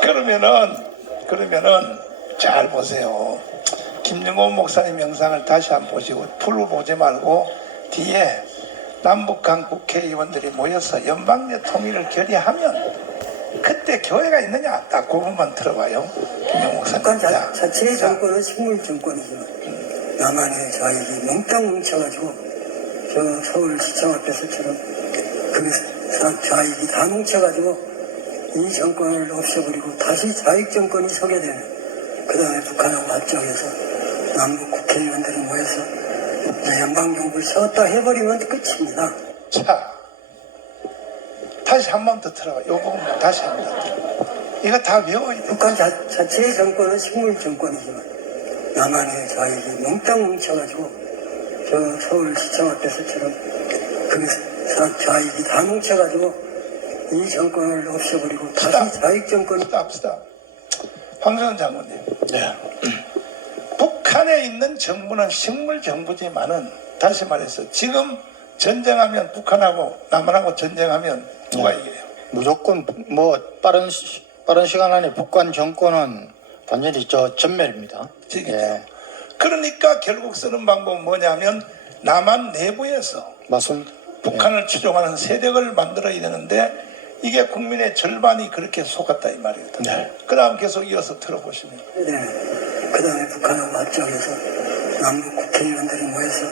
그러면은 잘 보세요. 김정곤 목사님 영상을 다시 한번 보시고 풀로 보지 말고 뒤에 남북한 국회의원들이 모여서 연방제 통일을 결의하면 그때 교회가 있느냐 딱 그 부분만 들어봐요. 김정곤 목사님. 북한 자체의 정권은 식물 정권이지만 남한의 좌익이 몽땅 뭉쳐가지고 저 서울시청 앞에서처럼 그 사람 좌익이 다 뭉쳐가지고 이 정권을 없애버리고 다시 좌익 정권이 서게 되는, 그 다음에 북한하고 합작해서 남북 국회의원들이 모여서 연방정부를 세웠다 해버리면 끝입니다. 자, 다시 한 번 더 들어봐. 이 부분만 다시 한 번 더 들어봐. 이거 다 외워야 돼. 북한 자체의 정권은 식물 정권이지만 남한의 좌익이 몽땅 뭉쳐가지고 저 서울시청 앞에서처럼 그 사람 좌익이 다 뭉쳐가지고 이 정권을 없애버리고 다시 좌익 정권이. 스탑. 황교안 장군님. 네. 북한에 있는 정부는 식물 정부지만은 다시 말해서 지금 전쟁하면 북한하고 남한하고 전쟁하면 누가 이겨요? 무조건 뭐 빠른 시간 안에 북한 정권은 완전히 전멸입니다. 예. 그러니까 결국 쓰는 방법은 뭐냐면 남한 내부에서 맞습니다. 북한을 추종하는 세력을 만들어야 되는데 이게 국민의 절반이 그렇게 속았다 이 말이거든요. 네. 그 다음 계속 이어서 들어보시면. 네. 그 다음에 북한하고 합작해서 남북 국회의원들이 모여서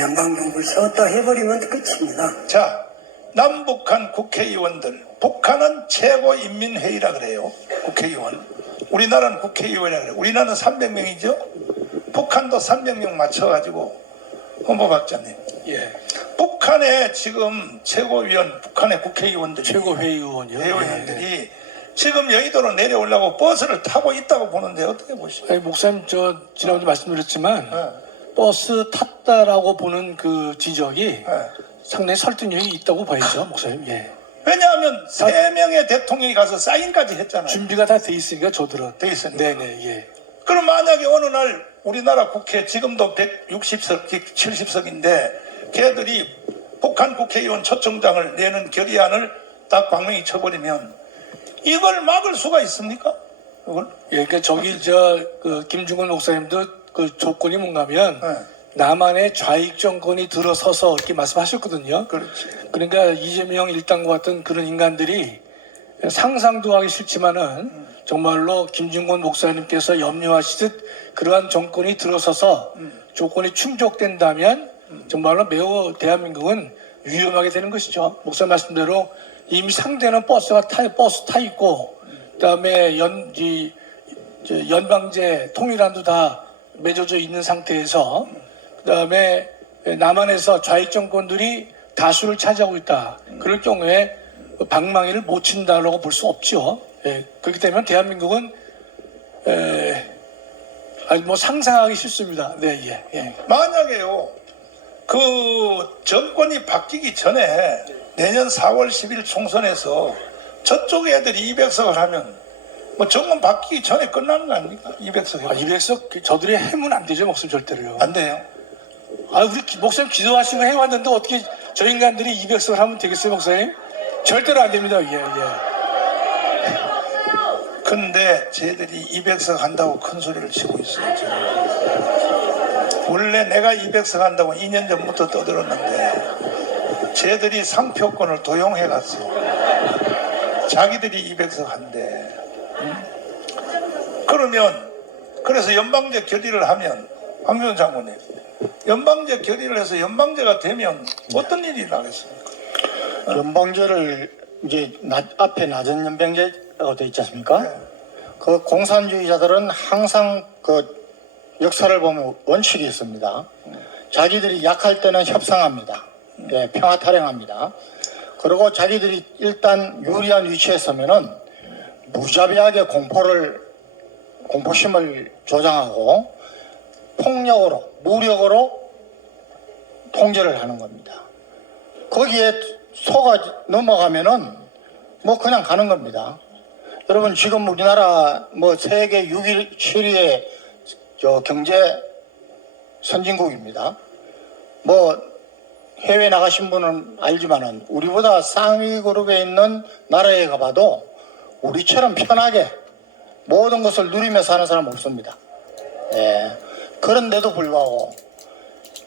연방정부를 세웠다 해버리면 끝입니다. 자, 남북한 국회의원들, 북한은 최고인민회의라 그래요. 국회의원. 우리나라는 국회의원이라 그래요. 우리나라는 300명이죠. 북한도 300명 맞춰가지고 헌법학자님. 예. 북한의 지금 최고위원, 북한의 국회의원들이, 최고회의원이요. 회의원들이 지금 여의도로 내려오려고 버스를 타고 있다고 보는데 어떻게 보시죠? 아니, 목사님 저 지난번에 말씀드렸지만 네. 버스 탔다라고 보는 그 지적이 네. 상당히 설득력이 있다고 봐야죠, 목사님. 예. 왜냐하면 3명의 대통령이 가서 사인까지 했잖아요. 준비가 다 돼 있으니까 저들은. 돼 있으니까. 네네 예. 그럼 만약에 어느 날 우리나라 국회 지금도 160석, 70석인데 걔들이 북한 국회의원 초청장을 내는 결의안을 딱 광명히 쳐버리면 이걸 막을 수가 있습니까? 이걸? 예, 그러니까 저기 그 김중건 목사님도 그 조건이 뭔가면 네. 남한의 좌익 정권이 들어서서 이렇게 말씀하셨거든요. 그렇지. 그러니까 이재명 일당과 같은 그런 인간들이 상상도 하기 싫지만은 정말로 김중건 목사님께서 염려하시듯 그러한 정권이 들어서서 조건이 충족된다면 정말로 매우 대한민국은 위험하게 되는 것이죠. 목사 말씀대로 이미 상대는 버스 타 있고 그다음에 연방제 통일안도 다 맺어져 있는 상태에서 그다음에 남한에서 좌익 정권들이 다수를 차지하고 있다. 그럴 경우에 방망이를 못 친다라고 볼 수 없죠. 예, 그렇기 때문에 대한민국은 뭐 상상하기 싫습니다. 네, 예, 예. 만약에요, 그 정권이 바뀌기 전에 내년 4월 10일 총선에서 저쪽 애들이 200석을 하면 뭐 정권 바뀌기 전에 끝나는 거 아닙니까? 200석. 200석 저들이 해면 안 되죠, 목사님 절대로요. 안 돼요. 우리 목사님 기도하시고 해왔는데 어떻게 저 인간들이 200석을 하면 되겠어요, 목사님? 절대로 안 됩니다. 예, 예. 근데 쟤들이 200석 한다고 큰 소리를 치고 있어요, 지금. 원래 내가 200석 한다고 2년 전부터 떠들었는데 쟤들이 상표권을 도용해 갔어. 자기들이 200석 한대. 그러면 그래서 연방제 결의를 하면 황교안 장군님, 연방제 결의를 해서 연방제가 되면 어떤 일이 나겠습니까? 연방제를 이제 앞에 낮은 연방제라고 되어 있지 않습니까? 네. 그 공산주의자들은 항상 그 역사를 보면 원칙이 있습니다. 자기들이 약할 때는 협상합니다. 예, 평화 탈행합니다. 그리고 자기들이 일단 유리한 위치에 서면은 무자비하게 공포심을 조장하고 폭력으로, 무력으로 통제를 하는 겁니다. 거기에 속아 넘어가면은 뭐 그냥 가는 겁니다. 여러분 지금 우리나라 뭐 세계 6위, 7위의 경제 선진국입니다. 뭐 해외 나가신 분은 알지만은 우리보다 상위 그룹에 있는 나라에 가봐도 우리처럼 편하게 모든 것을 누리며 사는 사람 없습니다. 예. 그런데도 불구하고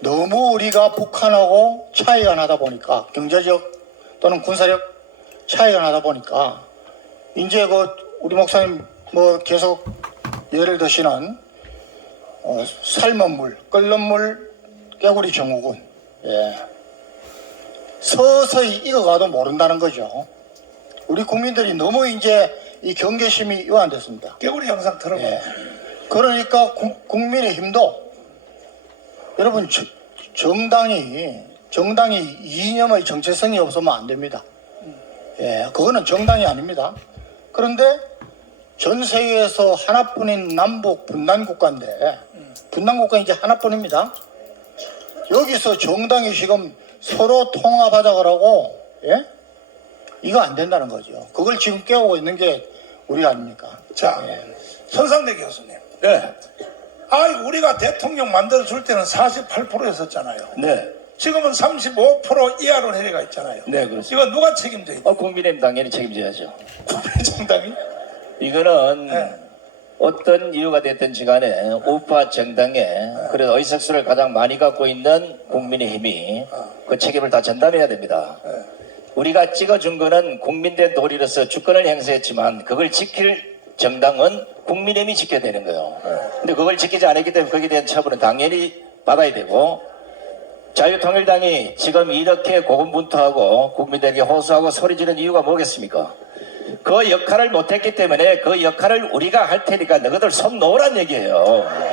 너무 우리가 북한하고 차이가 나다 보니까 경제적 또는 군사력 차이가 나다 보니까 이제 우리 목사님 계속 예를 드시는 삶은 물, 끓는 물, 깨구리 정우군. 예. 서서히 익어가도 모른다는 거죠. 우리 국민들이 너무 이제 이 경계심이 이완됐습니다. 개구리 영상 들어봐. 예. 그러니까 국민의힘도 여러분 정당이 이념의 정체성이 없으면 안 됩니다. 예, 그거는 정당이 아닙니다. 그런데 전 세계에서 하나뿐인 남북 분단 국가인데 분단 국가 이제 하나뿐입니다. 여기서 정당이 지금 서로 통합하자 그러고 예? 이거 안 된다는 거죠. 그걸 지금 깨우고 있는 게 우리 아닙니까? 자, 예. 손상대 교수님. 네, 우리가 대통령 만들어 줄 때는 48%였었잖아요. 네, 지금은 35% 이하로 내려가 있잖아요. 네, 그렇습니다. 이거 누가 책임져 있고? 국민의힘 당연히 책임져야죠. 정당이? 이거는 네. 어떤 이유가 됐든지 간에 우파 정당에 그래도 의석수를 가장 많이 갖고 있는 국민의힘이 그 책임을 다 전담해야 됩니다. 우리가 찍어준 거는 국민된 도리로서 주권을 행사했지만 그걸 지킬 정당은 국민의힘이 지켜야 되는 거예요. 근데 그걸 지키지 않았기 때문에 거기에 대한 처벌은 당연히 받아야 되고, 자유통일당이 지금 이렇게 고군분투하고 국민들에게 호소하고 소리지르는 이유가 뭐겠습니까? 그 역할을 못했기 때문에 그 역할을 우리가 할 테니까 너희들 손 놓으란 얘기예요.